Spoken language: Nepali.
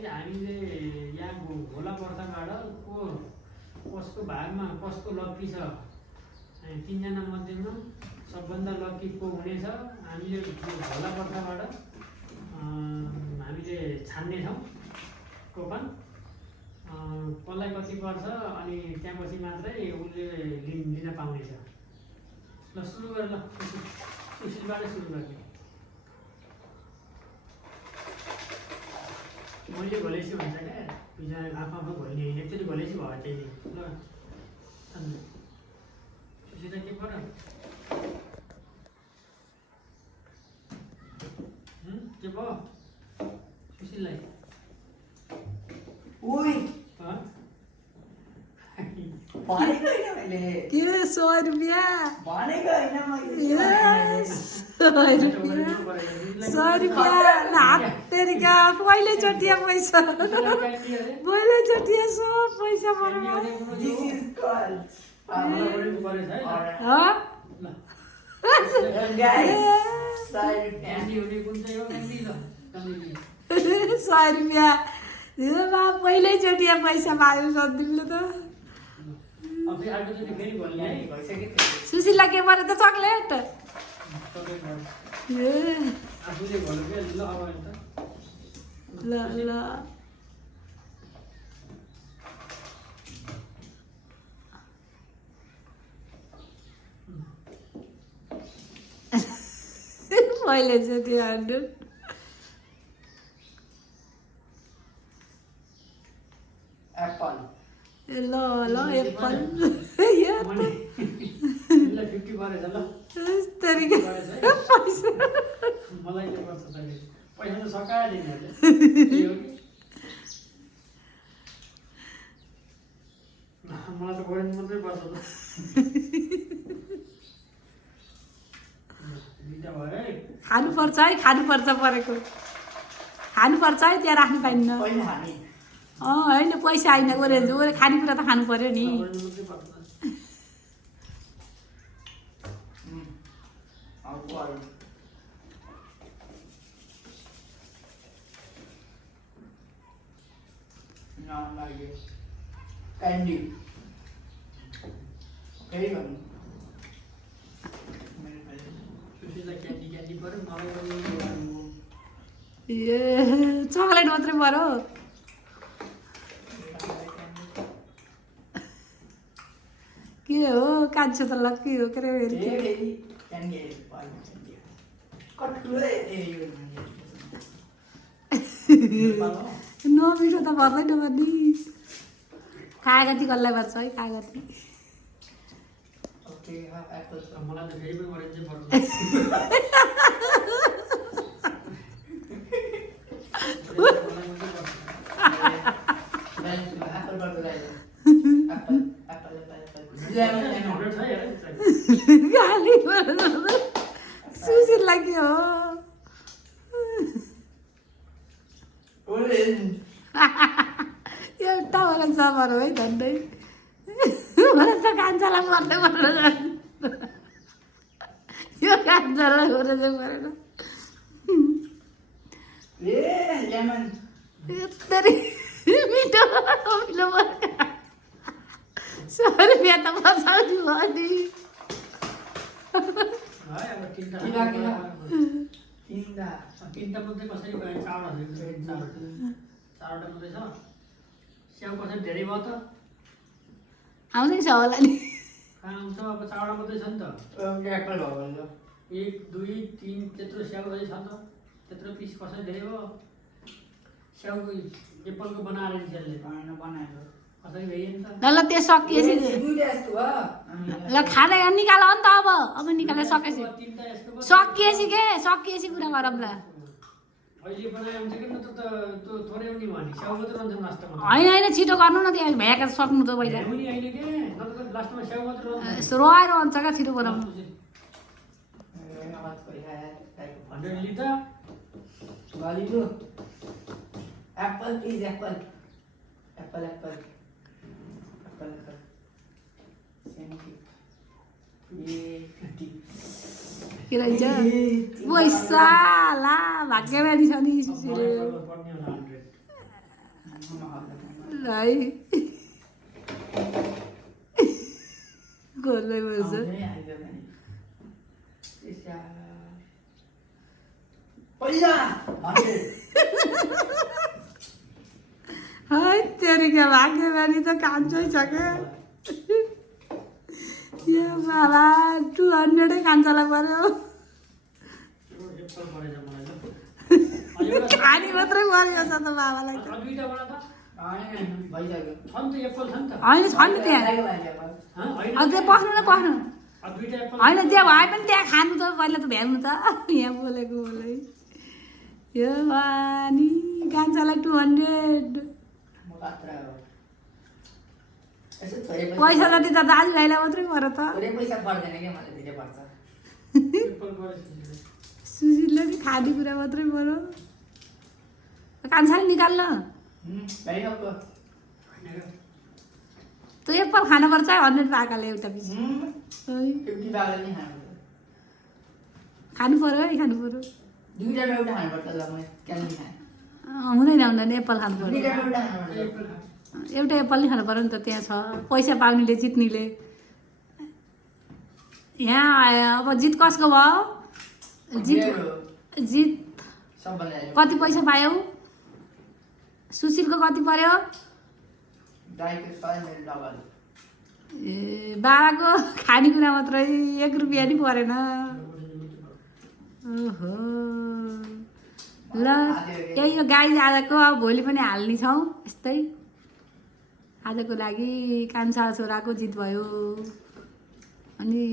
गर्दाखेरि हामीले यहाँ भोला पर्साबाट कसको भागमा कसको लक्की छ, 3 जना मध्येमा सबभन्दा लक्की को हुनेछ हामीले भोला पर्साबाट हामीले छान्नेछौँ टोकन। कसलाई कति पर्छ अनि त्यसपछि मात्रै उसले लिन पाउनेछ। ल सुरु गर, ल सुशीलबाट सुरु गर्ने। मैले घोलेसी भन्छ क्या, आफू आफू घोल्ने होइन, एकचोटि घोलेसी भयो त्यही। ल सुशील के पर्यो? के भयो सुशीललाई? के 100 रुपियाँ? 100 रुपियाँ तेरिका पहिलोचोटि पैसा, पहिलोचोटि सब पैसा पहिलोचोटि पैसा पायो सन्दिपले त। सुशीला के पऱ्यो त? चक्लेट। ल ल पहिलोचोटि 100। एप्पल। ल ल एप्पल। 50 परेछ। ल तेरिका पैसा मलाई के पर्छ त? पैसा त सकायो नि। मलाई त गोरेन मात्रै पर्छ त। खानुपर्छ है, खानुपर्छ परेको खानुपर्छ है, त्यहाँ राख्नु पाइन्न। होइन पैसा होइन, गोरे खानेकुरा त खानु पर्यो नि। क्यान्डी चक्लेट मात्रै पऱ्यो। के हो कान्छो त लक्की हो के नमिठो त पर्दैन पनि। कागती कसलाई पर्छ है? कागती सुशीललाई के हो? एउटा मलाई सबर है झन्डै। मलाई त कान्छालाई मर्दै परेर यो कान्छालाई मर्दै परेन। यत्तरी मिठो मिठो पर्छ। 100 रुपियाँ त बचाउनु भयो नि। तीनटा मात्रै कसरी भयो? चारवटा मात्रै छ। स्याउ कसरी धेरै भयो त? आउँदैछ होला नि। कहाँ आउँछ? अब 4वटा मात्रै छ नि त। 1 2 3 त्यत्रो स्याउ छ त, त्यत्रो पिस कसरी धेरै भयो? स्याउको एप्पलको बनाएर त्यसले बनाएको कसरी भइयो नि त? ल त्यो सकिएपछि ल खाँदै निकाल नि त। अब निकालेर सकेपछि सकिएपछि कुरा गरौँ ल। होइन छिटो गर्नु न, त्यहाँ भ्याएका सक्नु त पहिला। यस्तो रह्यो हुन्छ क्या, छिटो बनाउनु। Apple please, Apple Apple Apple Apple के रहेछ? पैसा ला भाग्यमानी छ नि। है गोलै पर्छ है तेरिका भाग्य बानी त कान्छै छ क्या यो बाबा 200 कान्छालाई पर्यो खानी मात्रै परेको छ त बाबालाई त होइन छ नि त्यहाँ त्यहाँ बस्नु न बस्नु होइन त्यहाँ भए पनि त्यहाँ खानु त पहिला त भ्याउनु त यहाँ बोलेको बोलै यो बानी कान्छालाई 200 पैसा जति त दाजुभाइलाई मात्रै पर्यो त सुशीलले नि खानेकुरा मात्रै पर्यो कान्छाले निकाल्न त्यो एप्पल खानुपर्छ 100 पाकाले एउटा पिस खानु पर्यो है खानु पर्यो हुँदैन एप्पल खानु पर्यो एउटा एप्पल नै खानु पर्यो नि त त्यहाँ छ पैसा पाउनेले जित्नेले यहाँ अब जित कसको भयो जित कति पैसा पायौ सुशीलको कति पर्यो ए बाबाको खानेकुरा मात्रै 1 रुपियाँ नि परेन ओहो ल यही हो गाई आजको अब भोलि पनि हाल्ने छौँ यस्तै आजको लागि कान्छा छोराको जित भयो अनि